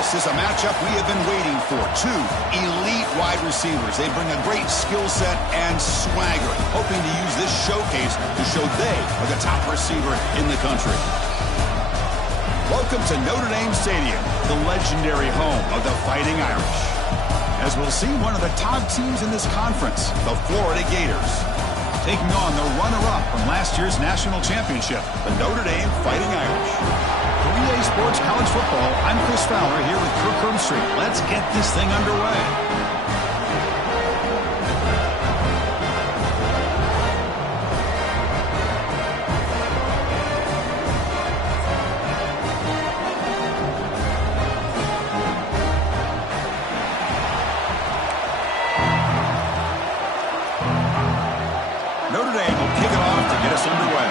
This is a matchup we have been waiting for. Two elite wide receivers. They bring a great skill set and swagger, hoping to use this showcase to show they are the top receiver in the country. Welcome to Notre Dame Stadium, the legendary home of the Fighting Irish. As we'll see one of the top teams in this conference, the Florida Gators, taking on the runner-up from last year's national championship, the Notre Dame Fighting Irish. For EA Sports College Football, I'm Chris Fowler here with Kirk Herbstreit. Let's get this thing underway. Notre Dame will kick it off to get us underway.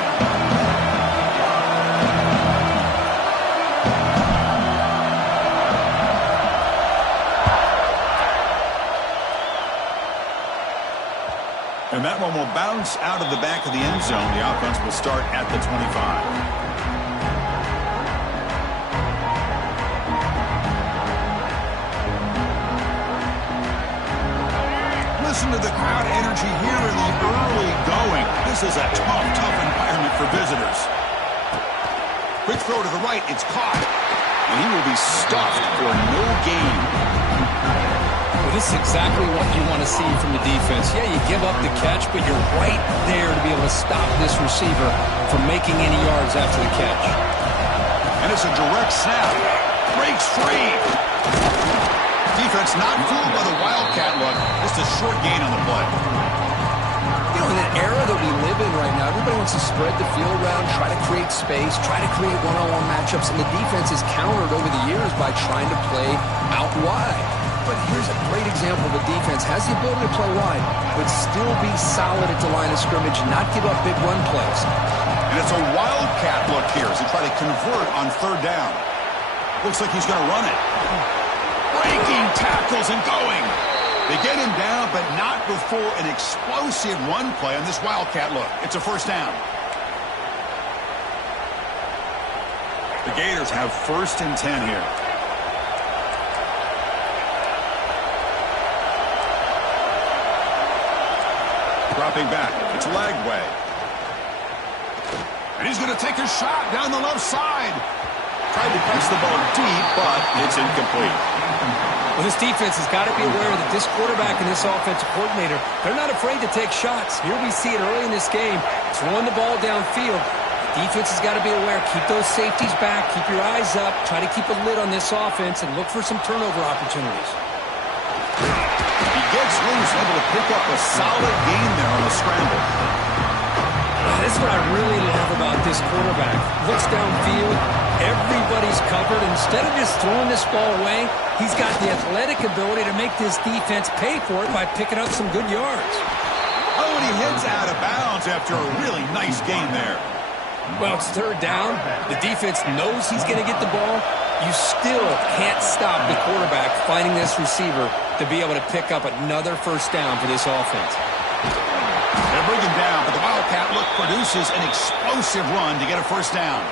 And that one will bounce out of the back of the end zone. The offense will start at the 25. Listen to the crowd energy here in the early going. This is a tough environment for visitors. Quick throw to the right. It's caught. And he will be stuffed for no gain. Well, this is exactly what you want to see from the defense. Yeah, you give up the catch, but you're right there to be able to stop this receiver from making any yards after the catch. And it's a direct snap. Breaks free. Defense not fooled by the Wildcat look. Just a short gain on the play. You know, in an era that we live in right now, everybody wants to spread the field around, try to create space, try to create one-on-one matchups, and the defense is countered over the years by trying to play out wide. But here's a great example of a defense has the ability to play wide, but still be solid at the line of scrimmage and not give up big run plays. And it's a Wildcat look here as they try to convert on third down. Looks like he's going to run it. Breaking tackles and going. They get him down, but not before an explosive run play on this Wildcat look. It's a first down. The Gators have 1st and 10 here. Dropping back. It's Lagway. And he's going to take a shot down the left side. Tried to press the ball deep, but it's incomplete. Well, this defense has got to be aware that this quarterback and this offensive coordinator, they're not afraid to take shots. Here we see it early in this game, throwing the ball downfield. The defense has got to be aware. Keep those safeties back. Keep your eyes up. Try to keep a lid on this offense and look for some turnover opportunities. He gets loose, able to pick up a solid gain there on the scramble. This is what I really love about this quarterback. Looks downfield. Everybody's covered. Instead of just throwing this ball away, he's got the athletic ability to make this defense pay for it by picking up some good yards. Oh, and he heads out of bounds after a really nice gain there. Well, it's third down. The defense knows he's going to get the ball. You still can't stop the quarterback finding this receiver to be able to pick up another first down for this offense. They'll bring him down, but the Wildcat look produces an explosive run to get a first down.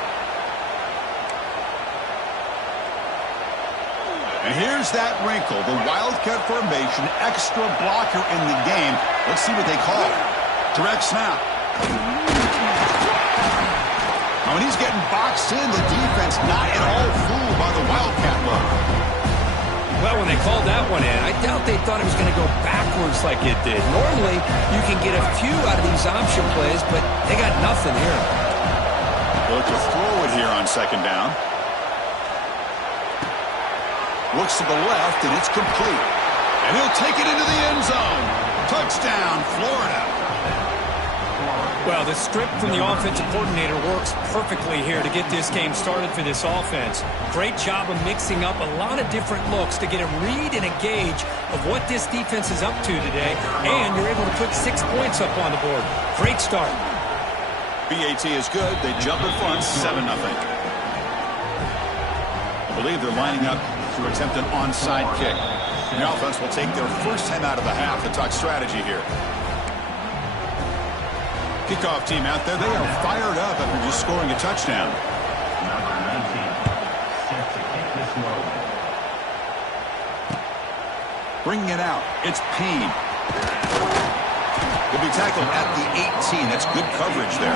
And here's that wrinkle, the Wildcat formation, extra blocker in the game. Let's see what they call. Direct snap. Oh, and he's getting boxed in. The defense not at all fooled by the Wildcat look. Well, when they called that one in, I doubt they thought it was going to go backwards like it did. Normally, you can get a few out of these option plays, but they got nothing here. Look to throw it here on second down. Looks to the left, and it's complete. And he'll take it into the end zone. Touchdown, Florida. Well, the strip from the offensive coordinator works perfectly here to get this game started for this offense. Great job of mixing up a lot of different looks to get a read and a gauge of what this defense is up to today, and you're able to put 6 points up on the board. Great start. BAT is good. They jump in front, 7-0. I believe they're lining up to attempt an onside kick. The offense will take their first time out of the half to talk strategy here. Kickoff team out there. They are fired up after just scoring a touchdown. Bringing it out. It's Payne. He'll be tackled at the 18. That's good coverage there.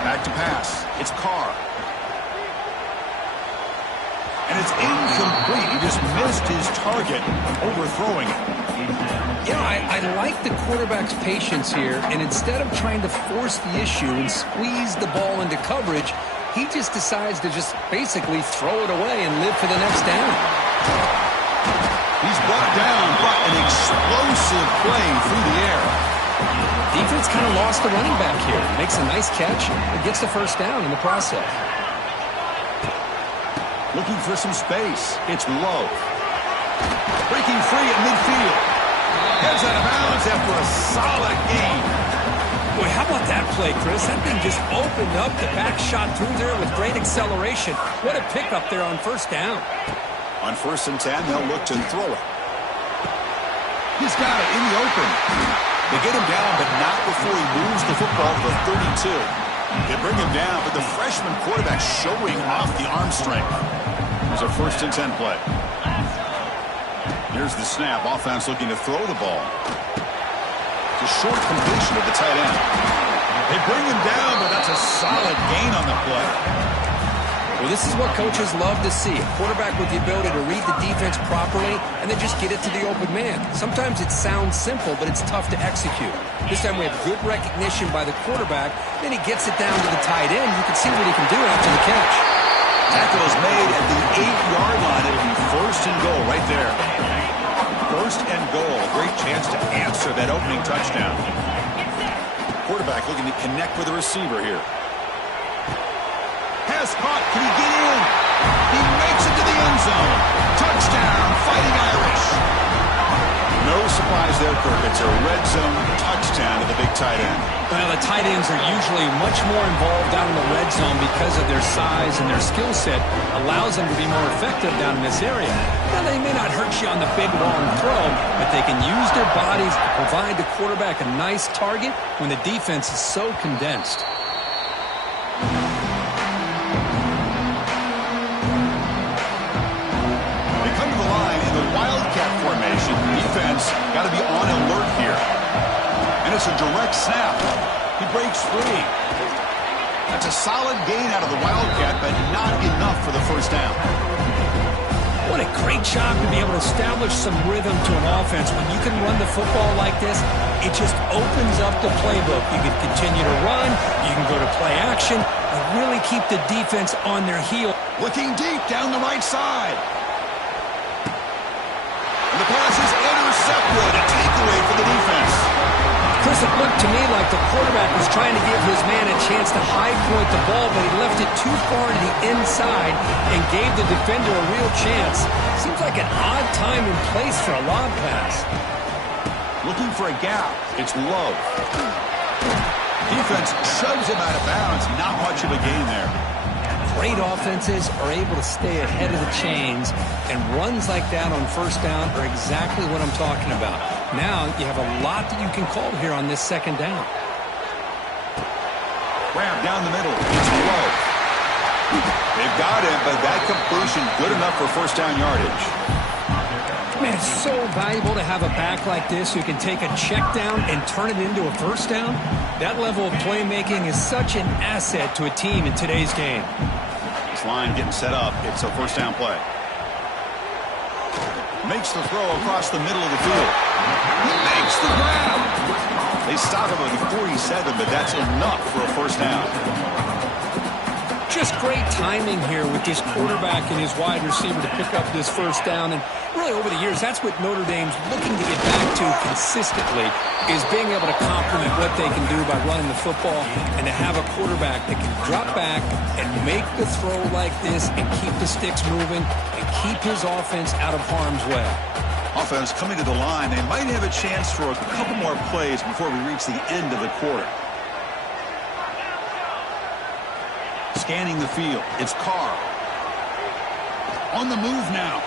Back to pass. It's Carr. And it's incomplete. He just missed his target, overthrowing it. You know, I like the quarterback's patience here, and instead of trying to force the issue and squeeze the ball into coverage, he just decides to just basically throw it away and live for the next down. He's brought down, but an explosive play through the air. Defense kind of lost the running back here. Makes a nice catch and gets the first down in the process. Looking for some space. It's Love. Breaking free at midfield. Gets out of bounds after a solid gain. Boy, how about that play, Chris? That thing just opened up. The back shot through there with great acceleration. What a pickup there on first down. On 1st and 10, they'll look to throw it. He's got it in the open. They get him down, but not before he moves the football to the 32. They bring him down, but the freshman quarterback showing off the arm strength. Here's a 1st and 10 play. Here's the snap. Offense looking to throw the ball. It's a short completion of the tight end. They bring him down, but that's a solid gain on the play. Well, this is what coaches love to see. A quarterback with the ability to read the defense properly and then just get it to the open man. Sometimes it sounds simple, but it's tough to execute. This time we have good recognition by the quarterback. Then he gets it down to the tight end. You can see what he can do after the catch. Tackle is made at the 8-yard line. It'll be 1st and goal right there. 1st and goal. A great chance to answer that opening touchdown. Quarterback looking to connect with the receiver here. Pass caught. Can he get in? He makes it to the end zone. Touchdown, Fighting Irish. No surprise there, Kirk. It's a red zone touchdown to the big tight end. Well, the tight ends are usually much more involved down in the red zone because of their size and their skill set allows them to be more effective down in this area. Now, they may not hurt you on the big, long throw, but they can use their bodies to provide the quarterback a nice target when the defense is so condensed. They come to the line in the Wildcat formation. Defense got to be on alert here. And it's a direct snap. He breaks free. That's a solid gain out of the Wildcat, but not enough for the first down. What a great job to be able to establish some rhythm to an offense. When you can run the football like this, it just opens up the playbook. You can continue to run. You can go to play action and really keep the defense on their heel. Looking deep down the right side. And the pass is intercepted. A takeaway for the defense. Chris, it looked to me like the quarterback was trying to give his man a chance to high point the ball, but he left it too far to the inside and gave the defender a real chance. Seems like an odd time and place for a lob pass. Looking for a gap. It's Love. Defense shoves him out of bounds. Not much of a gain there. Great offenses are able to stay ahead of the chains, and runs like that on first down are exactly what I'm talking about. Now you have a lot that you can call here on this second down. Grab down the middle. It's Love. They've got him, but that completion good enough for first down yardage. Man, it's so valuable to have a back like this who can take a check down and turn it into a first down. That level of playmaking is such an asset to a team in today's game. This line getting set up. It's a first down play. Makes the throw across the middle of the field. He makes the grab. They stop him at the 47, but that's enough for a first down. Just great timing here with this quarterback and his wide receiver to pick up this first down. And really over the years, that's what Notre Dame's looking to get back to consistently, is being able to complement what they can do by running the football and to have a quarterback that can drop back and make the throw like this and keep the sticks moving and keep his offense out of harm's way. Offense coming to the line. They might have a chance for a couple more plays before we reach the end of the quarter. Scanning the field. It's Carr. On the move now.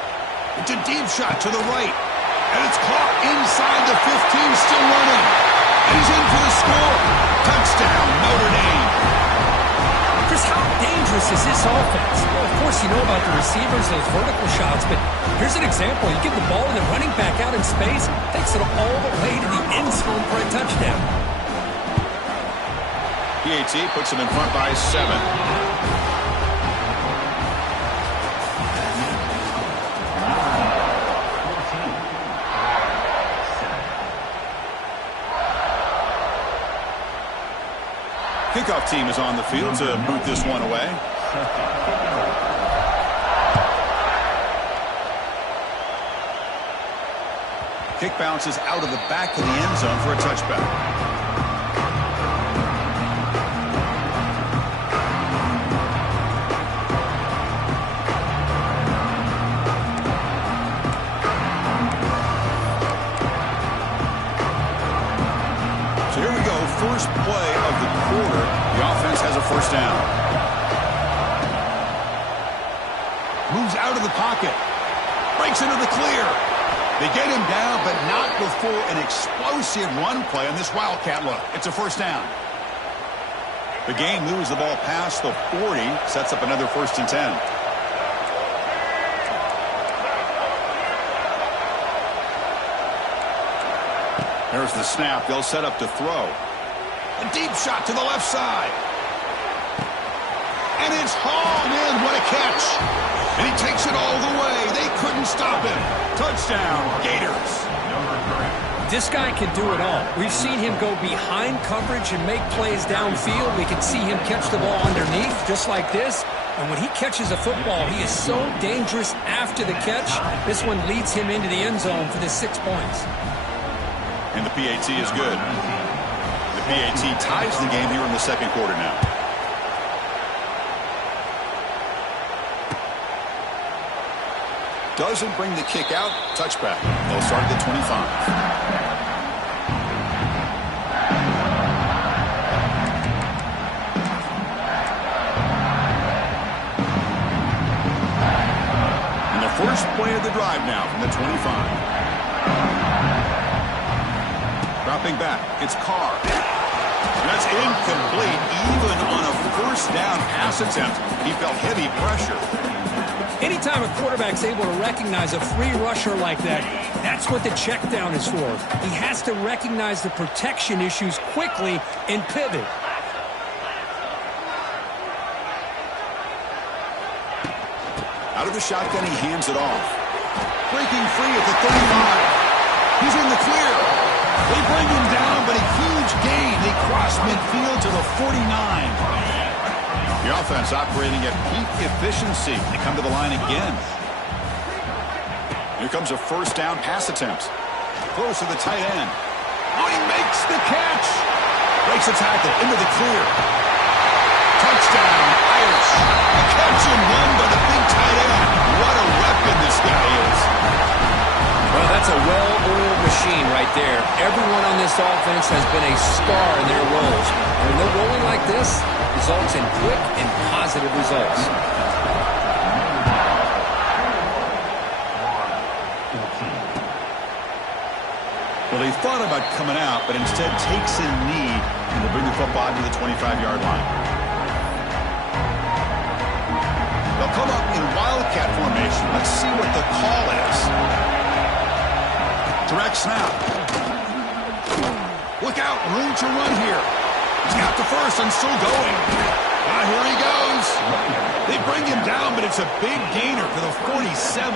It's a deep shot to the right. And it's caught inside the 15, still running. And he's in for the score. Touchdown, Notre Dame. Chris, how dangerous is this offense? Well, of course, you know about the receivers, those vertical shots, but here's an example. You give the ball to the running back out in space, takes it all the way to the end zone for a touchdown. PAT puts him in front by 7. Kickoff team is on the field to boot this one away. Kick bounces out of the back of the end zone for a touchback. First play of the quarter, the offense has a first down. Moves out of the pocket. Breaks into the clear. They get him down, but not before an explosive run play on this Wildcat look. It's a first down. The game moves the ball past the 40, sets up another 1st and 10. There's the snap. They'll set up to throw. A deep shot to the left side. And it's hauled in. What a catch. And he takes it all the way. They couldn't stop him. Touchdown, Gators. This guy can do it all. We've seen him go behind coverage and make plays downfield. We can see him catch the ball underneath, just like this. And when he catches a football, he is so dangerous after the catch. This one leads him into the end zone for the 6 points. And the PAT is good. PAT ties the game here in the second quarter now. Doesn't bring the kick out. Touchback. They'll start at the 25. And the first play of the drive now from the 25. Dropping back. It's Carr. That's incomplete. Even on a first down pass attempt, he felt heavy pressure. Anytime a quarterback's able to recognize a free rusher like that, that's what the check down is for. He has to recognize the protection issues quickly and pivot. Out of the shotgun, he hands it off. Breaking free at the 35. He's in the clear. They bring him down, but a huge gain. They cross midfield to the 49. The offense operating at peak efficiency. They come to the line again. Here comes a first down pass attempt. Close to the tight end. Oh, he makes the catch. Breaks a tackle into the clear. Touchdown, Irish. A catch and run by the big tight end. What a weapon this guy is. Well, that's a well-oiled machine right there. Everyone on this offense has been a star in their roles. And when they're rolling like this, results in quick and positive results. Well, he thought about coming out, but instead takes a knee and will bring the football to the 25-yard line. They'll come up in Wildcat formation. Let's see what the call is. Direct snap. Look out, room to run here. He's got the first and still going. Here he goes. They bring him down, but it's a big gainer for the 47.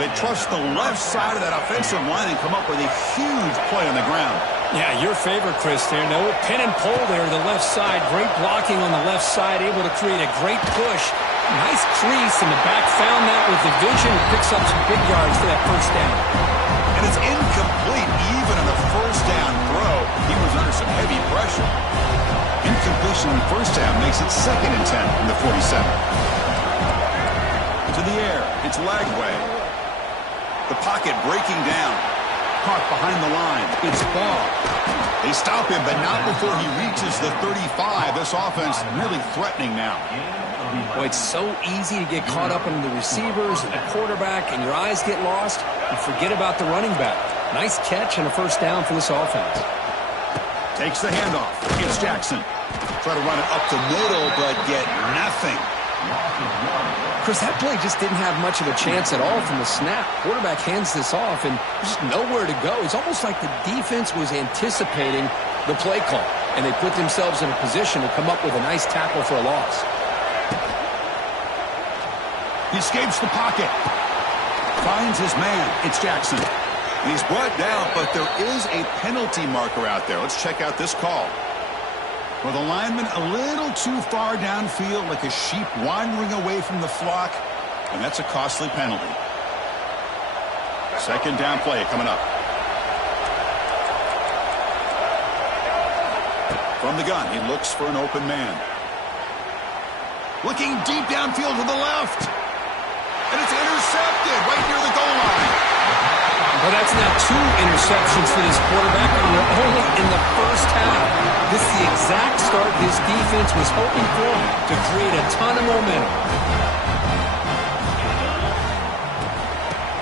They trust the left side of that offensive line and come up with a huge play on the ground. Yeah, your favorite, Chris, there. No pin and pull there, the left side. Great blocking on the left side, able to create a great push. Nice crease, and the back found that with the vision. Picks up some big yards for that first down. And it's incomplete even on the first down throw. He was under some heavy pressure. Incompletion on first down makes it 2nd and 10 from the 47. To the air, it's Lagway. The pocket breaking down. Caught behind the line. It's Ball. They stop him, but not before he reaches the 35. This offense really threatening now. Boy, it's so easy to get caught up in the receivers and the quarterback, and your eyes get lost. You forget about the running back. Nice catch and a first down for this offense. Takes the handoff. It's Jackson. Try to run it up the middle, but get nothing. Chris, that play just didn't have much of a chance at all from the snap. Quarterback hands this off, and there's just nowhere to go. It's almost like the defense was anticipating the play call, and they put themselves in a position to come up with a nice tackle for a loss. He escapes the pocket. Finds his man. It's Jackson. And he's brought down, but there is a penalty marker out there. Let's check out this call. Well, the lineman a little too far downfield, like a sheep wandering away from the flock, and that's a costly penalty. Second down play coming up. From the gun, he looks for an open man. Looking deep downfield to the left. And it's intercepted right near the goal line. Well, that's now 2 interceptions for this quarterback, and we're only in the first half. This is the exact start this defense was hoping for to create a ton of momentum.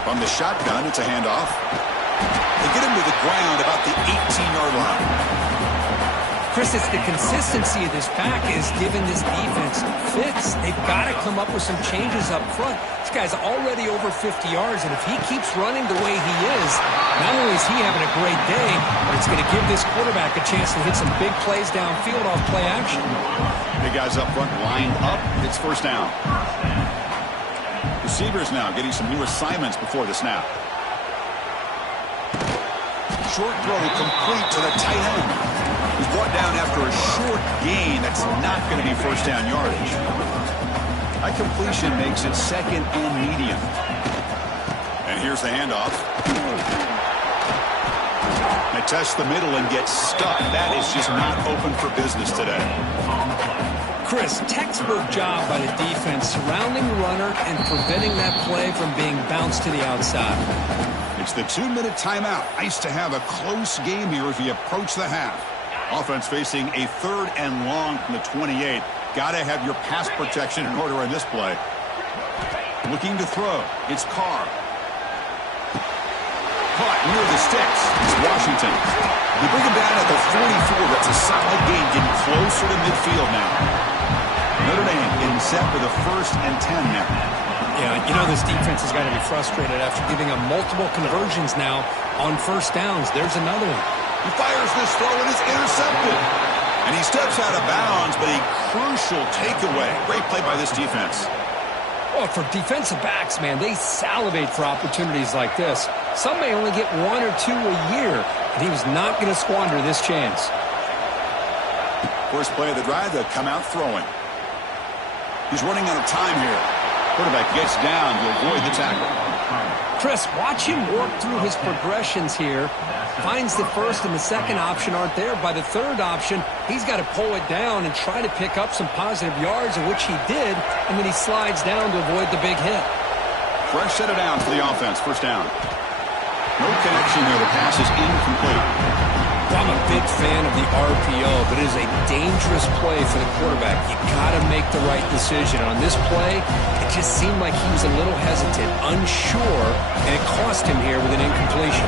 From the shotgun, it's a handoff. They get him to the ground about the 18-yard line. Chris, it's the consistency of this pack is giving this defense fits. They've got to come up with some changes up front. This guy's already over 50 yards, and if he keeps running the way he is, not only is he having a great day, but it's going to give this quarterback a chance to hit some big plays downfield off play action. Big guys up front lined up. It's first down. Receivers now getting some new assignments before the snap. Short throw complete to the tight end. He's brought down after a short gain. That's not going to be first down yardage. That completion makes it second and medium. And here's the handoff. They test the middle and get stuck. That is just not open for business today. Chris, textbook job by the defense surrounding the runner and preventing that play from being bounced to the outside. It's the 2-minute timeout. Nice to have a close game here as we approach the half. Offense facing a 3rd and long from the 28. Got to have your pass protection in order in this play. Looking to throw. It's Carr. Caught near the sticks. It's Washington. They bring him down at the 44. That's a solid gain, getting closer to midfield now. Notre Dame getting set for the 1st and 10 now. Yeah, you know this defense has got to be frustrated after giving them multiple conversions now on first downs. There's another one. He fires this throw and it's intercepted. And he steps out of bounds, but a crucial takeaway. Great play by this defense. Well, for defensive backs, man, they salivate for opportunities like this. Some may only get 1 or 2 a year, and he was not going to squander this chance. First play of the drive, they'll come out throwing. He's running out of time here. Quarterback gets down to avoid the tackle. Chris, watch him work through his progressions here. Finds the first and the second option aren't there. By the third option, he's got to pull it down and try to pick up some positive yards, in which he did, and then he slides down to avoid the big hit. Fresh set it down for the offense. First down. No connection there. The pass is incomplete. Well, I'm a big fan of the RPO, but it is a dangerous play for the quarterback. You got to make the right decision. On this play, it just seemed like he was a little hesitant, unsure, and it cost him here with an incompletion.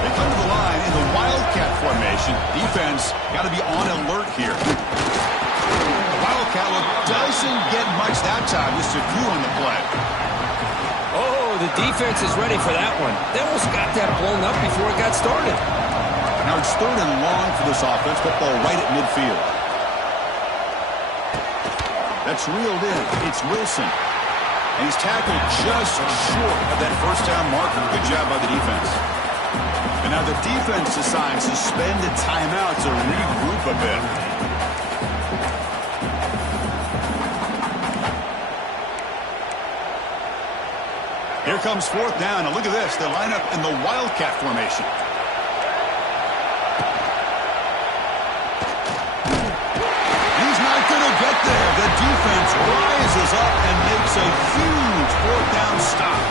They come to the line in the Wildcat formation. Defense got to be on alert here. The Wildcat look doesn't get much that time. Just a few on the play. Oh, the defense is ready for that one. They almost got that blown up before it got started. Now it's 3rd and long for this offense. Football right at midfield. That's reeled in. It's Wilson. And he's tackled just short of that first down marker. Good job by the defense. And now the defense decides to spend a timeout to regroup a bit. Here comes 4th down. And look at this. They line up in the Wildcat formation. Get there. The defense rises up and makes a huge 4th down stop.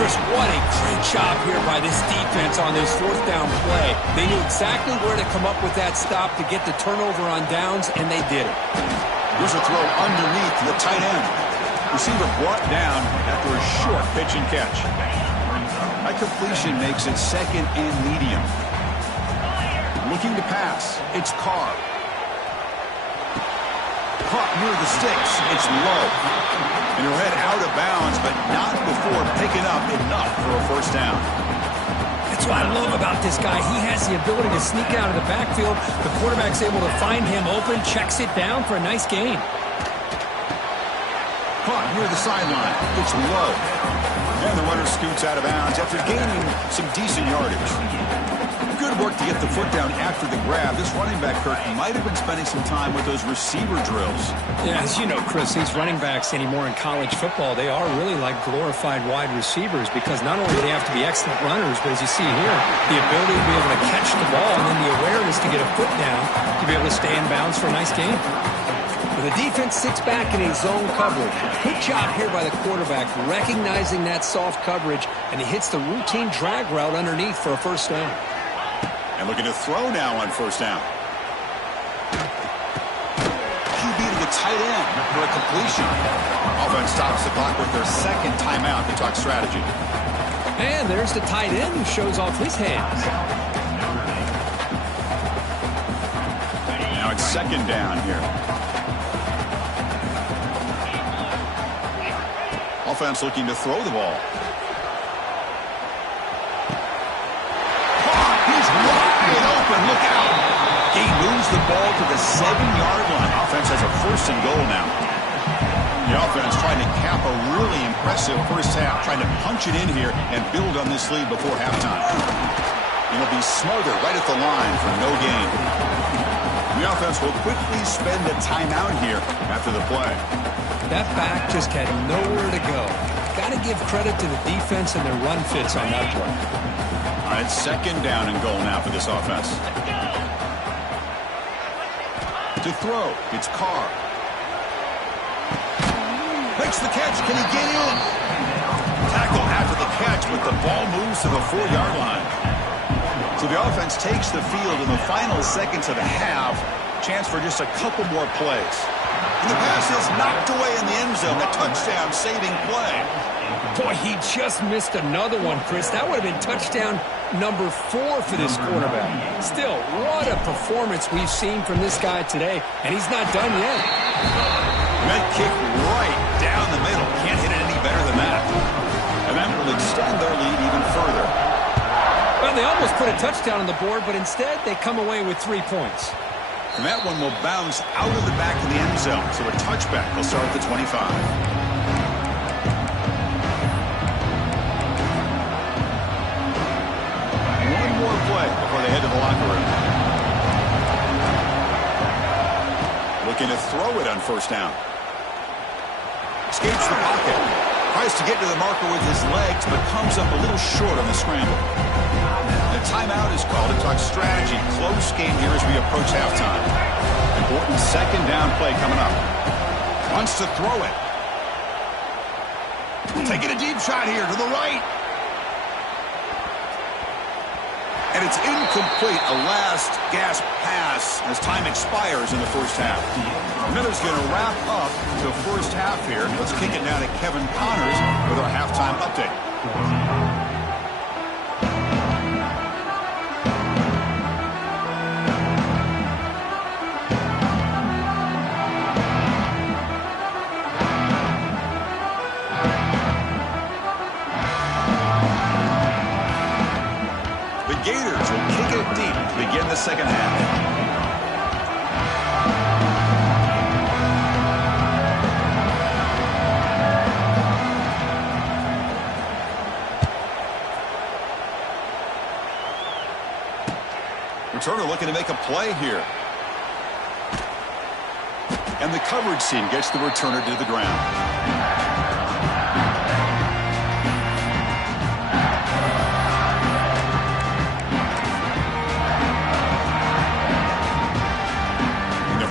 Chris, what a great job here by this defense on this 4th down play. They knew exactly where to come up with that stop to get the turnover on downs, and they did it. Here's a throw underneath the tight end. Receiver brought down after a short pitch and catch. That completion makes it second and medium. Looking to pass. It's Carr. Caught near the sticks. It's low. And he'll head out of bounds, but not before picking up enough for a first down. That's what I love about this guy. He has the ability to sneak out of the backfield. The quarterback's able to find him open, checks it down for a nice gain. Caught near the sideline. It's low. And the runner scoots out of bounds after gaining some decent yardage. Good work to get the foot down after the grab. This running back, Kirk, might have been spending some time with those receiver drills. Yeah, as you know, Chris, these running backs anymore in college football, they are really like glorified wide receivers because not only do they have to be excellent runners, but as you see here, the ability to be able to catch the ball and then the awareness to get a foot down to be able to stay in bounds for a nice gain. The defense sits back in a zone coverage. Good job here by the quarterback, recognizing that soft coverage, and he hits the routine drag route underneath for a first down. And looking to throw now on first down. QB to the tight end for a completion. Offense stops the clock with their second timeout to talk strategy. And there's the tight end who shows off his hands. Now it's second down here. Offense looking to throw the ball. He's wide open. Look out. He moves the ball to the 7-yard line. Offense has a first and goal now. The offense trying to cap a really impressive first half, trying to punch it in here and build on this lead before halftime. It'll be Smothered right at the line for no gain. The offense will quickly spend a timeout here after the play. That back just had nowhere to go. Got to give credit to the defense and their run fits on that play. All right, second down and goal now for this offense. To throw, it's Carr. Makes the catch. Can he get in? Tackle after the catch, but the ball moves to the 4-yard line. So the offense takes the field in the final seconds of the half. Chance for just a couple more plays. And the pass is knocked away in the end zone. A touchdown-saving play. Boy, he just missed another one, Chris. That would have been touchdown number 4 for this quarterback. Still, what a performance we've seen from this guy today, and he's not done yet. That kick right down the middle. Can't hit it any better than that. And that will extend their lead even further. Well, they almost put a touchdown on the board, but instead they come away with 3 points. And that one will bounce out of the back of the end zone. So a touchback will start at the 25. One more play before they head to the locker room. Looking to throw it on first down. Escapes the pocket. Tries to get to the marker with his legs, but comes up a little short on the scramble. The timeout is called to talk strategy. Close game here as we approach halftime. Important second down play coming up. Wants to throw it. Taking a deep shot here to the right. And it's incomplete. A last gasp pass as time expires in the first half. Miller's going to wrap up the first half here. Let's kick it down to Kevin Connors with our halftime update. Gators will kick it deep to begin the second half. Returner looking to make a play here. And the coverage team gets the returner to the ground.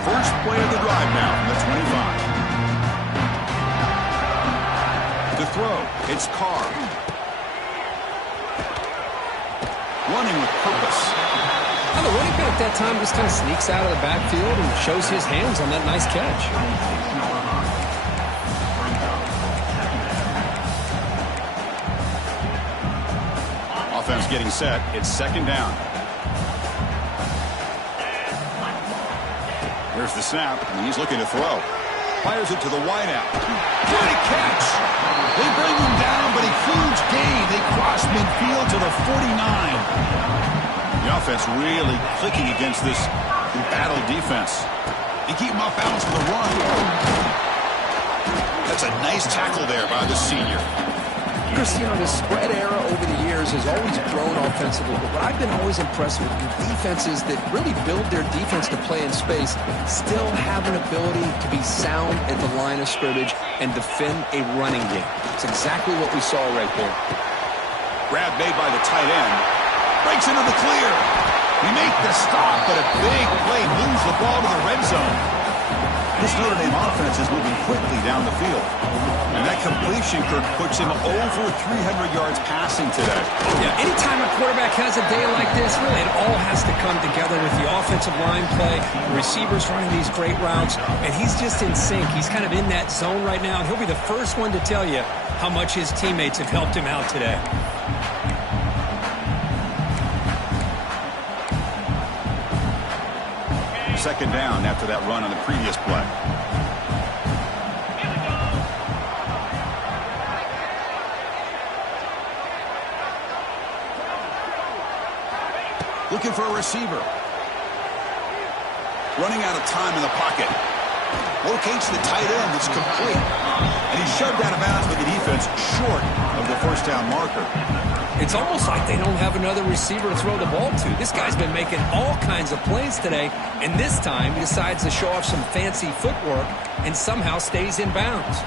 First play of the drive now from the 25. To throw, it's Carr. Running with purpose. Well, the running back that time just kind of sneaks out of the backfield and shows his hands on that nice catch. getting set. It's second down. Here's the snap, and he's looking to throw. Fires it to the wideout. Great catch! They bring him down, but a huge gain. They cross midfield to the 49. The offense really clicking against this battle defense. They keep him off balance for the run. That's a nice tackle there by the senior. Chris, you know, the spread era over the years has always grown offensively, but what I've been always impressed with is defenses that really build their defense to play in space still have an ability to be sound at the line of scrimmage and defend a running game. It's exactly what we saw right there. Grab made by the tight end. Breaks into the clear. He made the stop, but a big play moves the ball to the red zone. This Notre Dame offense is moving quickly down the field. And that completion, Kirk, puts him over 300 yards passing today. Yeah, anytime a quarterback has a day like this, really it all has to come together with the offensive line play, the receivers running these great routes, and he's just in sync. He's kind of in that zone right now, and he'll be the first one to tell you how much his teammates have helped him out today. Second down after that run on the previous play. Looking for a receiver. Running out of time in the pocket. Locates the tight end. It's complete. And he's shoved out of bounds by the defense short of the first down marker. It's almost like they don't have another receiver to throw the ball to. This guy's been making all kinds of plays today, and this time he decides to show off some fancy footwork and somehow stays in bounds.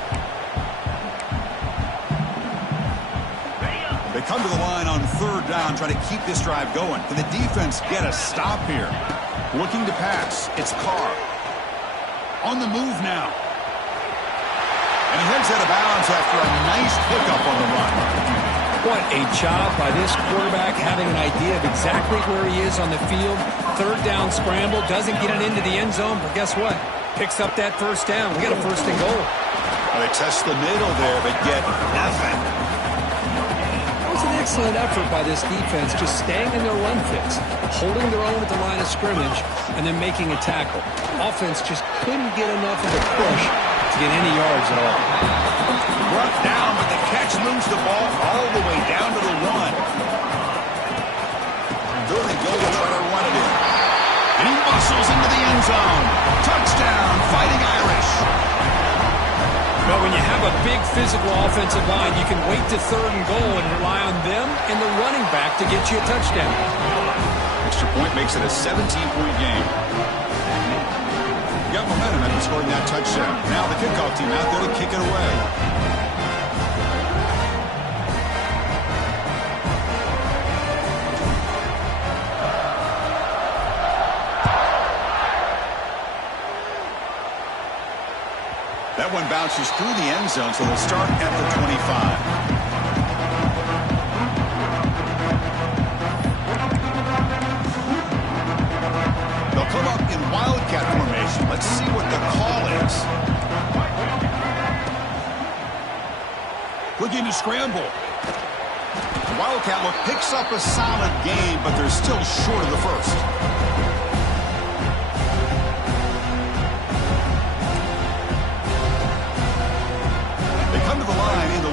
They come to the line on third down, trying to keep this drive going. Can the defense get a stop here? Looking to pass. It's Carr. On the move now. And he heads out of bounds after a nice pickup on the run. What a job by this quarterback, having an idea of exactly where he is on the field. Third down scramble, doesn't get it into the end zone, but guess what? Picks up that first down. We got a first and goal. Well, they test the middle there, but get nothing. That was an excellent effort by this defense, just staying in their run fits, holding their own at the line of scrimmage, and then making a tackle. Offense just couldn't get enough of a push to get any yards at all. Brought down, but the catch moves the ball all the way down to the one. They're going to go to try to run it in. And he muscles into the end zone. Touchdown, Fighting Irish. Well, when you have a big physical offensive line, you can wait to third and goal and rely on them and the running back to get you a touchdown. Extra point makes it a 17-point game. Got momentum after scoring that touchdown. Now the kickoff team out there to kick it away. That one bounces through the end zone, so they'll start at the 25. They'll come up in wildcat formation. Let's see what the call is. Looking to scramble. The wildcat look picks up a solid gain, but they're still short of the first.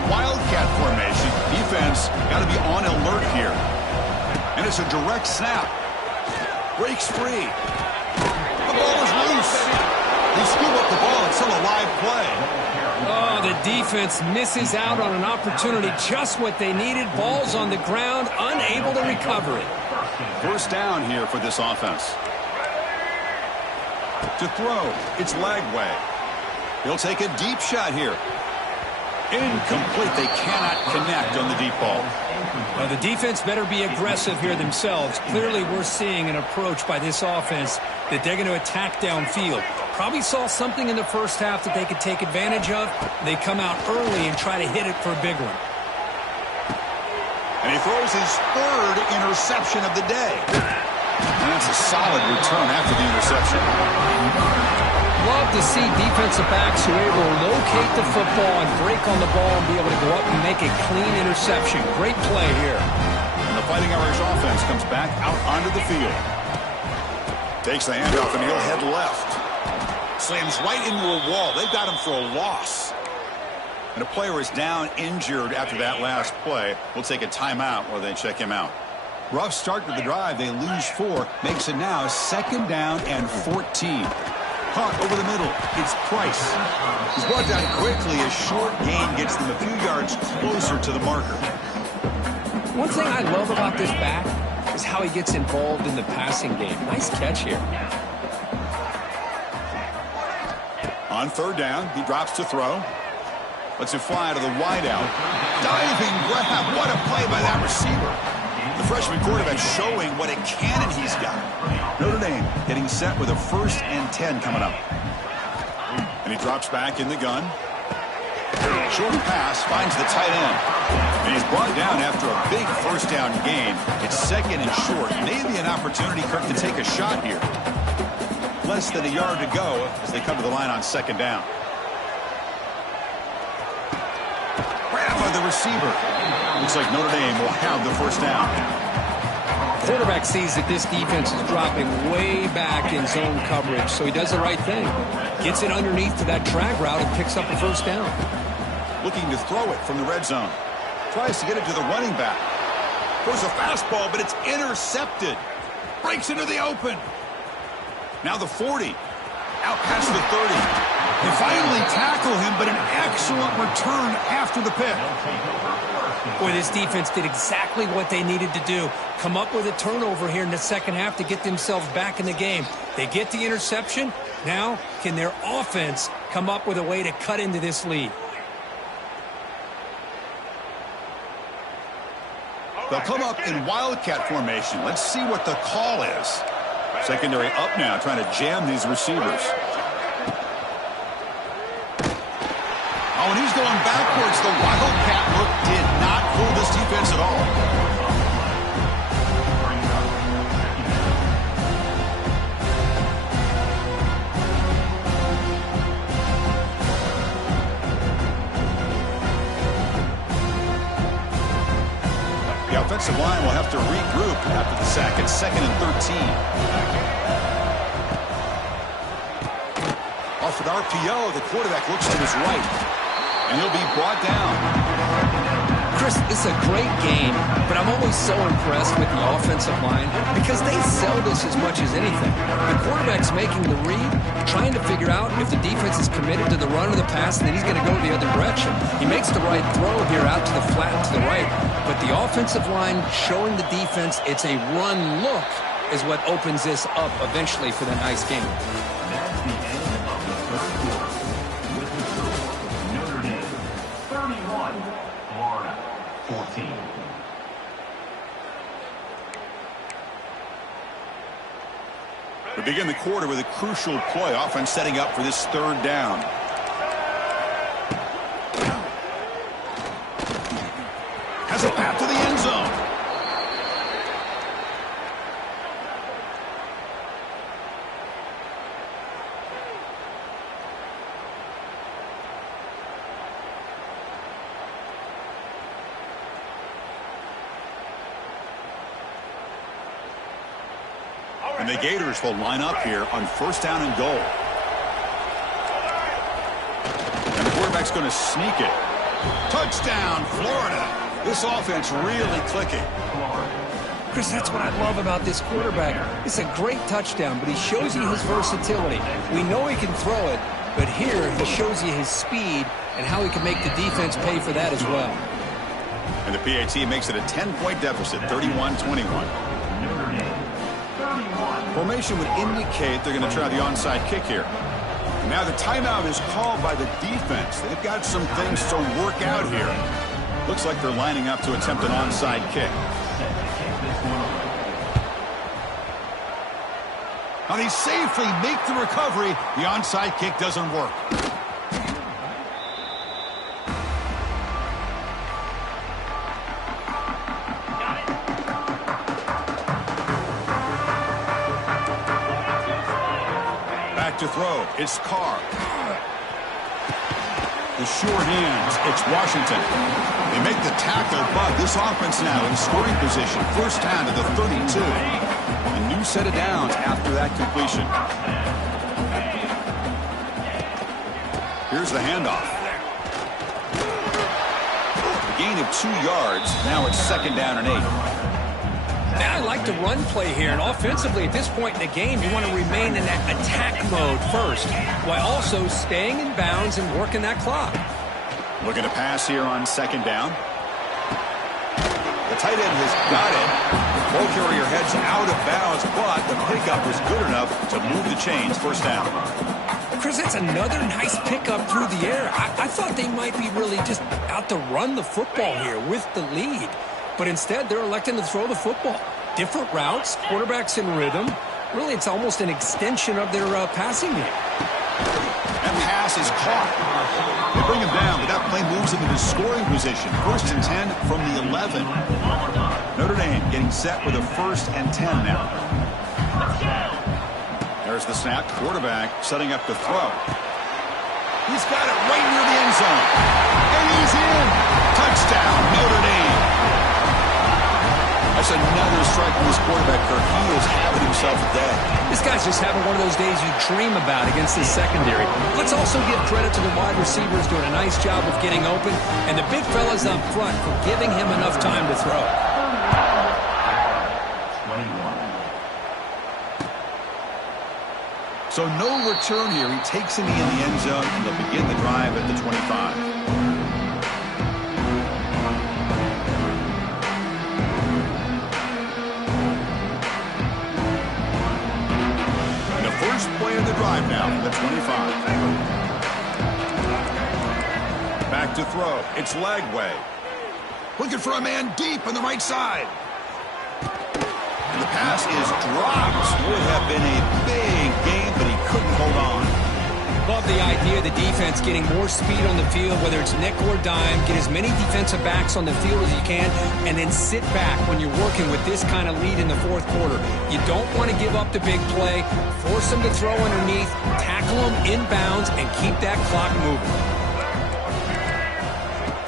Wildcat formation. Defense got to be on alert here. And it's a direct snap. Breaks free. The ball is loose. They scoop up the ball. It's still a live play. Oh, the defense misses out on an opportunity. Just what they needed. Ball's on the ground, unable to recover it. First down here for this offense. To throw, it's Lagway. He'll take a deep shot here. Incomplete. They cannot connect on the deep ball. Well, the defense better be aggressive here themselves. Clearly, we're seeing an approach by this offense that they're going to attack downfield. Probably saw something in the first half that they could take advantage of. They come out early and try to hit it for a big one. And he throws his third interception of the day. And that's a solid return after the interception. Love to see defensive backs who are able to locate the football and break on the ball and be able to go up and make a clean interception. Great play here. And the The Fighting Irish offense comes back out onto the field. Takes the handoff, and he'll head left. Slams right into a wall. They've got him for a loss. And a player is down injured after that last play. We'll take a timeout while they check him out. Rough start to the drive. They lose 4. Makes it now 2nd down and 14. Caught over the middle. It's Price. He's brought down quickly. A short gain gets them a few yards closer to the marker. One thing I love about this back is how he gets involved in the passing game. Nice catch here. On 3rd down, he drops to throw. Lets it fly to the wideout. Diving grab. What a play by that receiver. The freshman quarterback showing what a cannon he's got. Notre Dame getting set with a 1st and 10 coming up. And he drops back in the gun. Short pass finds the tight end. And he's brought down after a big 1st down gain. It's 2nd and short. Maybe an opportunity, Kirk, to take a shot here. Less than a yard to go as they come to the line on 2nd down. Grab by the receiver. Looks like Notre Dame will have the 1st down. Quarterback sees that this defense is dropping way back in zone coverage, so he does the right thing. Gets it underneath to that drag route and picks up a 1st down. Looking to throw it from the red zone. Tries to get it to the running back. Throws a fastball, but it's intercepted. Breaks into the open. Now the 40. Out past the 30. They finally tackle him, but an excellent return after the pick. Boy, this defense did exactly what they needed to do. Come up with a turnover here in the 2nd half to get themselves back in the game. They get the interception. Now, can their offense come up with a way to cut into this lead? They'll come up in Wildcat formation. Let's see what the call is. Secondary up now, trying to jam these receivers. Oh, and he's going backwards. The Wildcat look did not fool this defense at all. The offensive line will have to regroup after the sack. It's 2nd and 13. Off an RPO, the quarterback looks to his right. And he'll be brought down. Chris, it's a great game, but I'm always so impressed with the offensive line because they sell this as much as anything. The quarterback's making the read, trying to figure out if the defense is committed to the run or the pass, and then he's going to go the other direction. He makes the right throw here out to the flat to the right, but the offensive line showing the defense it's a run look is what opens this up eventually for the nice game. We begin the quarter with a crucial play. Offense setting up for this 3rd down. Has a path to the end zone. And the Gators will line up here on 1st down and goal. And the quarterback's going to sneak it. Touchdown, Florida. This offense really clicking. Chris, that's what I love about this quarterback. It's a great touchdown, but he shows you his versatility. We know he can throw it, but here he shows you his speed and how he can make the defense pay for that as well. And the PAT makes it a 10-point deficit, 31-21. Formation would indicate they're going to try the onside kick here. And now the timeout is called by the defense. They've got some things to work out here. Looks like they're lining up to attempt an onside kick. Now they safely make the recovery. The onside kick doesn't work. To throw. It's Carr. The sure hands, it's Washington. They make the tackle, but this offense now in scoring position. First down to the 32. A new set of downs after that completion. Here's the handoff. A gain of 2 yards. Now it's second down and 8. Now I like the run play here, and offensively at this point in the game, you want to remain in that attack mode first, while also staying in bounds and working that clock. Looking to pass here on second down. The tight end has got it. The ball carrier heads out of bounds, but the pickup was good enough to move the chains. First down. Chris, that's another nice pickup through the air. I thought they might be really just out to run the football here with the lead. But instead, they're electing to throw the football. Different routes, quarterbacks in rhythm. Really, it's almost an extension of their passing game. That pass is caught. They bring him down, but that play moves him into scoring position. First and 10 from the 11. Notre Dame getting set with a first and 10 now. There's the snap. Quarterback setting up to throw. He's got it right near the end zone. And he's in. Touchdown, Notre Dame. That's another strike from this quarterback, Kirk. He is having himself a day. This guy's just having one of those days you dream about against the secondary. Let's also give credit to the wide receivers doing a nice job of getting open, and the big fellas up front for giving him enough time to throw. So no return here. He takes him in the end zone, and they'll begin the drive at the 25. First play of the drive now from the 25. Back to throw. It's Lagway. Looking for a man deep on the right side. And the pass is dropped. Would have been a big game, but he couldn't hold on. Love the idea of the defense getting more speed on the field, whether it's nickel or dime, get as many defensive backs on the field as you can, and then sit back when you're working with this kind of lead in the fourth quarter. You don't want to give up the big play, force them to throw underneath, tackle them in bounds, and keep that clock moving.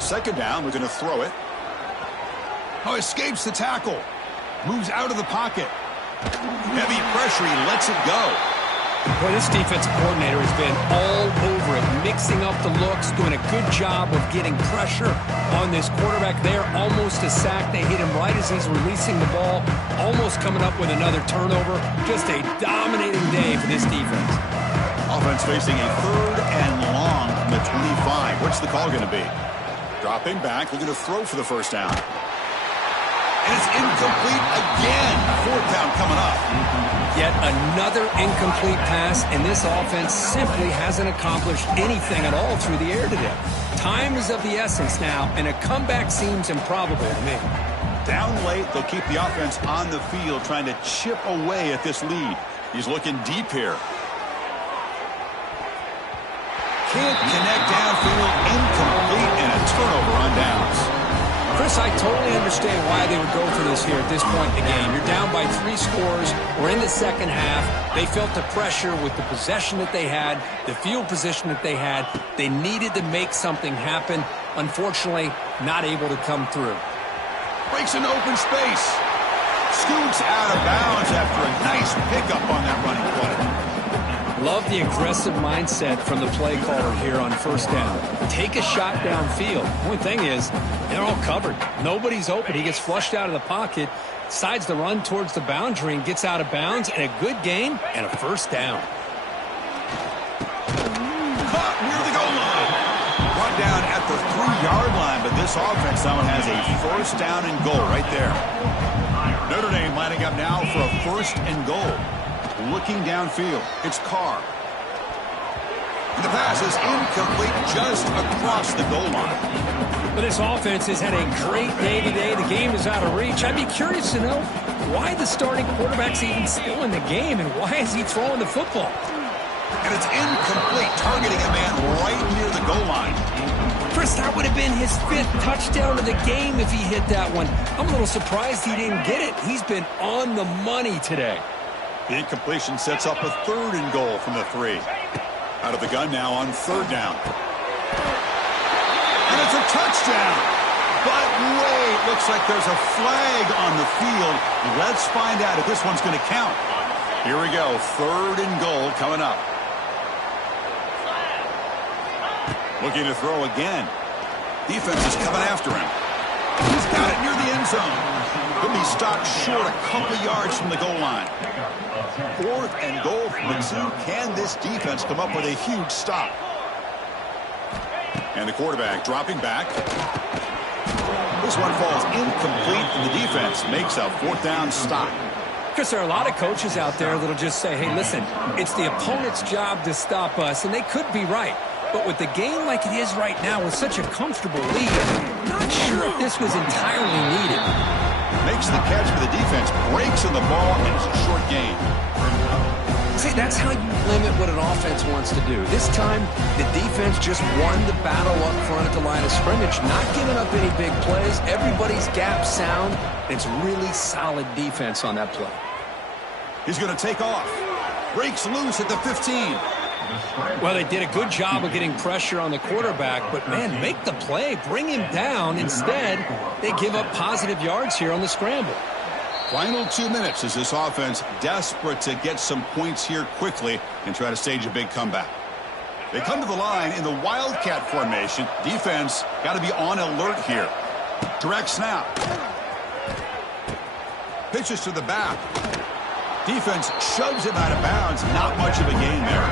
Second down, we're going to throw it. Oh, escapes the tackle. Moves out of the pocket. Heavy pressure, he lets it go. Boy, this defensive coordinator has been all over it, mixing up the looks, doing a good job of getting pressure on this quarterback there. Almost a sack. They hit him right as he's releasing the ball, almost coming up with another turnover. Just a dominating day for this defense. Offense facing a third and long from the 25. What's the call going to be? Dropping back, looking to throw for the first down. And it's incomplete again. Fourth down coming up. Yet another incomplete pass, and this offense simply hasn't accomplished anything at all through the air today. Time is of the essence now, and a comeback seems improbable to me. Down late, they'll keep the offense on the field, trying to chip away at this lead. He's looking deep here. Can't connect downfield, incomplete, and a turnover on downs. Chris, I totally understand why they would go for this here at this point in the game. You're down by 3 scores. We're in the second half. They felt the pressure with the possession that they had, the field position that they had. They needed to make something happen. Unfortunately, not able to come through. Breaks into open space. Scoots out of bounds after a nice pickup on that running play. Love the aggressive mindset from the play caller here on first down. Take a shot downfield. The only thing is, they're all covered. Nobody's open. He gets flushed out of the pocket, decides to run towards the boundary and gets out of bounds, and a good gain and a first down. Caught near the goal line. Brought down at the 3-yard line, but this offense now has a first down and goal right there. Notre Dame lining up now for a first and goal. Looking downfield, it's Carr. The pass is incomplete just across the goal line. But this offense has had a great day today. The game is out of reach. I'd be curious to know why the starting quarterback's even still in the game and why is he throwing the football? And it's incomplete, targeting a man right near the goal line. Chris, that would have been his 5th touchdown of the game if he hit that one. I'm a little surprised he didn't get it. He's been on the money today. The incompletion sets up a third and goal from the 3. Out of the gun now on third down. And it's a touchdown. But wait, looks like there's a flag on the field. Let's find out if this one's going to count. Here we go, 3rd and goal coming up. Looking to throw again. Defense is coming after him. He's got it near the end zone. Could be stopped short a couple yards from the goal line. 4th and goal from the 2. Can this defense come up with a huge stop? And the quarterback dropping back. This one falls incomplete, and the defense makes a 4th down stop. Because there are a lot of coaches out there that'll just say, hey, listen, it's the opponent's job to stop us, and they could be right. But with the game like it is right now with such a comfortable lead, I'm not sure if this was entirely needed. Makes the catch for the defense, breaks in the ball, and it's a short gain. See, that's how you limit what an offense wants to do. This time, the defense just won the battle up front at the line of scrimmage, not giving up any big plays. Everybody's gap sound. It's really solid defense on that play. He's going to take off. Breaks loose at the 15. Well, they did a good job of getting pressure on the quarterback, but, man, make the play. Bring him down. Instead, they give up positive yards here on the scramble. Final 2 minutes as this offense desperate to get some points here quickly and try to stage a big comeback. They come to the line in the Wildcat formation. Defense got to be on alert here. Direct snap. Pitches to the back. Defense shoves him out of bounds. Not much of a gain there.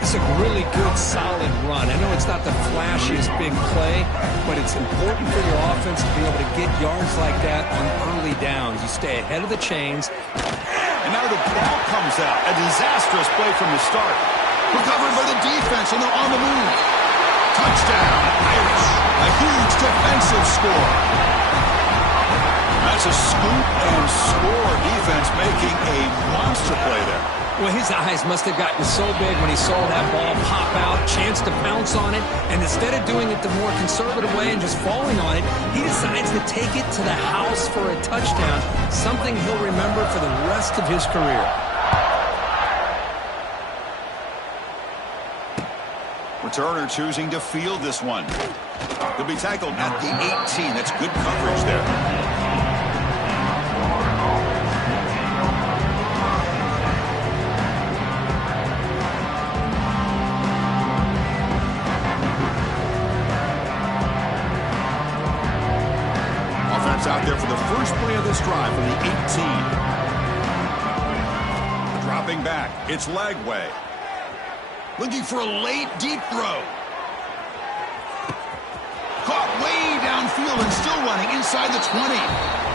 It's a really good, solid run. I know it's not the flashiest big play, but it's important for your offense to be able to get yards like that on early downs. You stay ahead of the chains. And now the ball comes out. A disastrous play from the start. Recovered by the defense, and they're on the move. Touchdown, Irish. A huge defensive score. That's a scoop and score. Defense making a monster play there. Well, his eyes must have gotten so big when he saw that ball pop out, chance to pounce on it, and instead of doing it the more conservative way and just falling on it, he decides to take it to the house for a touchdown, something he'll remember for the rest of his career. Returner choosing to field this one. He'll be tackled at the 18. That's good coverage there. Out there for the first play of this drive from the 18. Dropping back. It's Lagway. Looking for a late deep throw. Caught way downfield and still running inside the 20.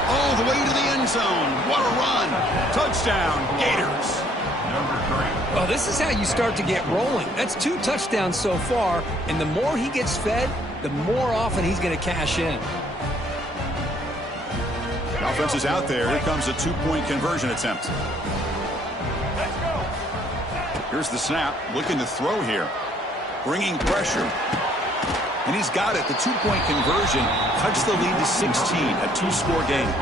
All the way to the end zone. What a run. Touchdown, Gators. Well, this is how you start to get rolling. That's 2 touchdowns so far, and the more he gets fed, the more often he's going to cash in. The offense is out there. Here comes a 2-point conversion attempt. Here's the snap. Looking to throw here. Bringing pressure. And he's got it. The 2-point conversion cuts the lead to 16. A 2-score game.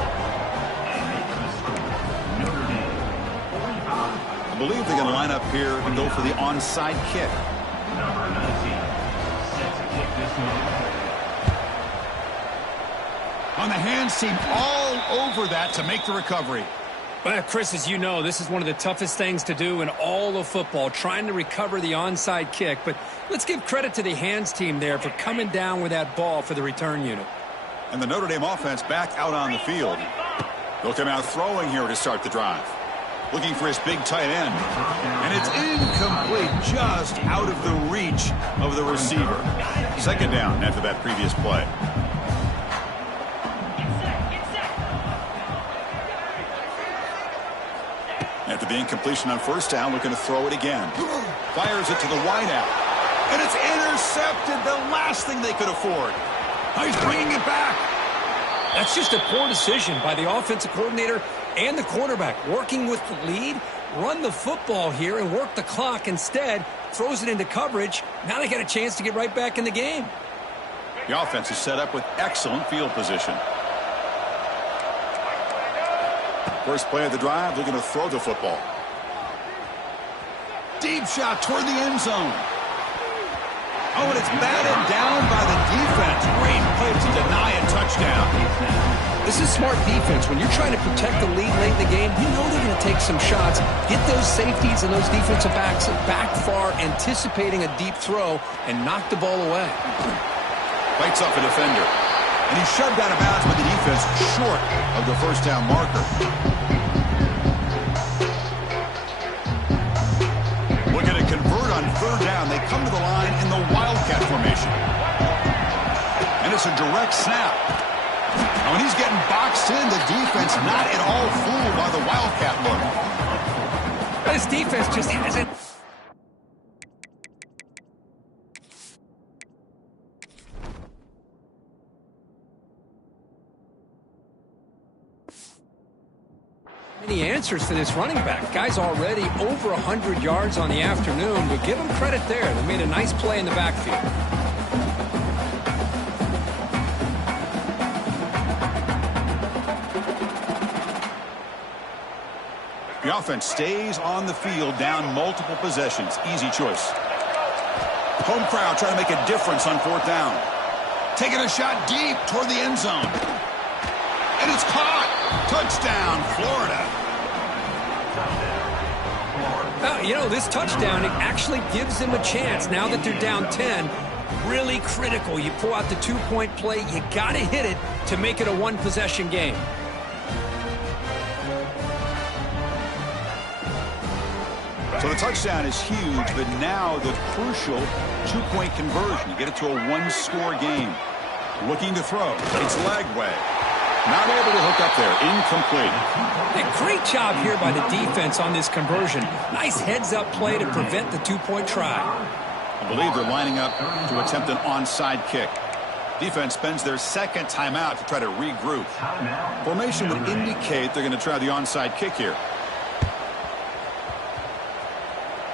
I believe they're going to line up here and go for the onside kick. On the hands team, all over that to make the recovery. Well, Chris, as you know, this is one of the toughest things to do in all of football, trying to recover the onside kick. But let's give credit to the hands team there for coming down with that ball for the return unit. And the Notre Dame offense back out on the field. They'll come out throwing here to start the drive. Looking for his big tight end. And it's incomplete, just out of the reach of the receiver. 2nd down after that previous play. After the incompletion on 1st down, looking to throw it again. Fires it to the wideout. And it's intercepted, the last thing they could afford. Oh, he's bringing it back. That's just a poor decision by the offensive coordinator and the quarterback. Working with the lead, run the football here and work the clock. Instead, throws it into coverage. Now they got a chance to get right back in the game. The offense is set up with excellent field position. First play of the drive, looking to throw the football. Deep shot toward the end zone. Oh, and it's batted down by the defense. Great play to deny a touchdown. This is smart defense. When you're trying to protect the lead late in the game, you know they're going to take some shots. Get those safeties and those defensive backs back far, anticipating a deep throw, and knock the ball away. Fights off a defender. And he's shoved out of bounds with the defense short of the first down marker. Looking to convert on third down. They come to the line in the Wildcat formation. And it's a direct snap. And when he's getting boxed in, the defense not at all fooled by the Wildcat look. This defense just hasn't... Any answers for this running back. Guy's already over 100 yards on the afternoon, but give him credit there. They made a nice play in the backfield. The offense stays on the field, down multiple possessions. Easy choice. Home crowd trying to make a difference on fourth down. Taking a shot deep toward the end zone. And it's caught. Touchdown, Florida. You know, this touchdown, it actually gives them a chance now that they're down 10. Really critical. You pull out the two-point play. You got to hit it to make it a one-possession game. So the touchdown is huge, but now the crucial two-point conversion. You get it to a one-score game. Looking to throw. It's Lagway. Not able to hook up there. Incomplete. A great job here by the defense on this conversion. Nice heads-up play to prevent the two-point try. I believe they're lining up to attempt an onside kick. Defense spends their second timeout to try to regroup. Formation would indicate they're going to try the onside kick here.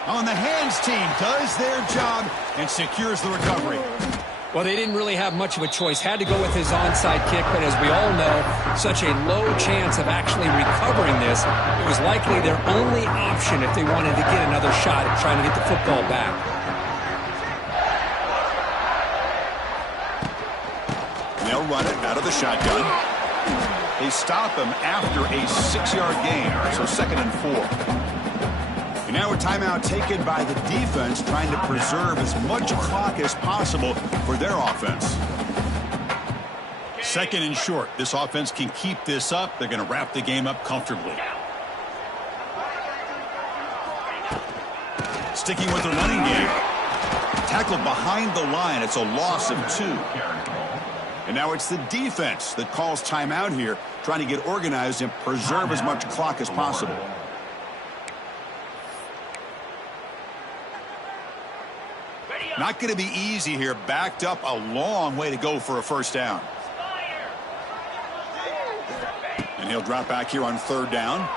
On the hands team does their job and secures the recovery. Well, they didn't really have much of a choice. Had to go with his onside kick, but as we all know, such a low chance of actually recovering this. It was likely their only option if they wanted to get another shot at trying to get the football back. They'll run it out of the shotgun. They stop him after a 6-yard gain, so 2nd and 4. And now a timeout taken by the defense, trying to preserve as much clock as possible for their offense. 2nd and short. This offense can keep this up. They're going to wrap the game up comfortably. Sticking with the running game. Tackled behind the line. It's a loss of 2. And now it's the defense that calls timeout here, trying to get organized and preserve as much clock as possible. Not going to be easy here. Backed up a long way to go for a first down. And he'll drop back here on 3rd down.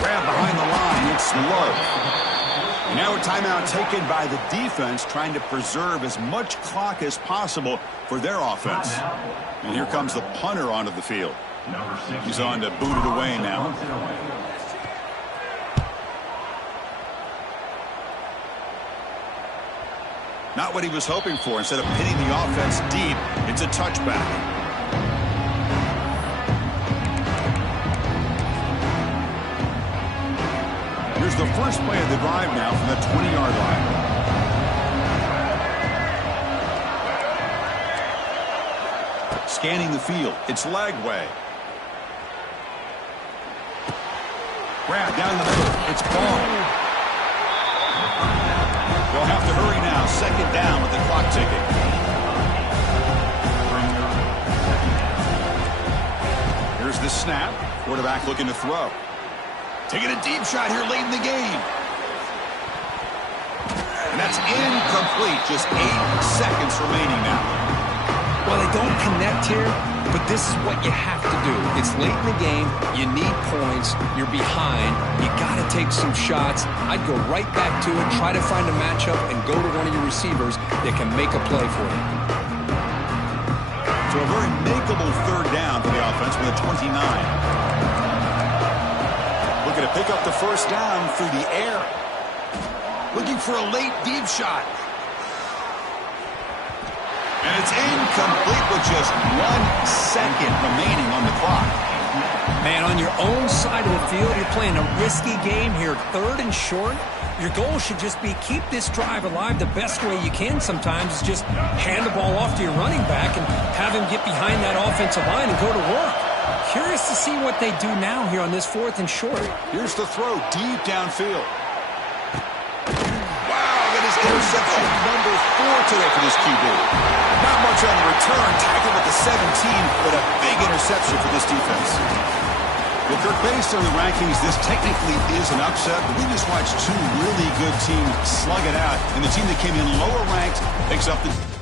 Grab behind the line. It's low. And now a timeout taken by the defense, trying to preserve as much clock as possible for their offense. And here comes the punter onto the field. He's on to boot it away now. Not what he was hoping for. Instead of pinning the offense deep, it's a touchback. Here's the first play of the drive now from the 20-yard line. Scanning the field. It's Lagway. Grab down the middle. It's Ball. They'll have to hurry now. 2nd down with the clock ticking. Here's the snap. Quarterback looking to throw. Taking a deep shot here late in the game. And that's incomplete. Just 8 seconds remaining now. Well, they don't connect here, but this is what you have to do. It's late in the game. You need points. You're behind. You got to take some shots. I'd go right back to it, try to find a matchup, and go to one of your receivers that can make a play for you. So a very makeable 3rd down for the offense with a 29. Looking to pick up the first down through the air. Looking for a late deep shot. And it's incomplete with just 1 second remaining on the clock. Man, on your own side of the field, you're playing a risky game here. 3rd and short. Your goal should just be keep this drive alive the best way you can sometimes is just hand the ball off to your running back and have him get behind that offensive line and go to work. Curious to see what they do now here on this 4th and short. Here's the throw deep downfield. Wow, that is interception number 4 today for this QB. Not much on the return, tackled at the 17, but a big interception for this defense. Well, Kirk, based on the rankings, this technically is an upset, but we just watched 2 really good teams slug it out, and the team that came in lower ranked picks up the...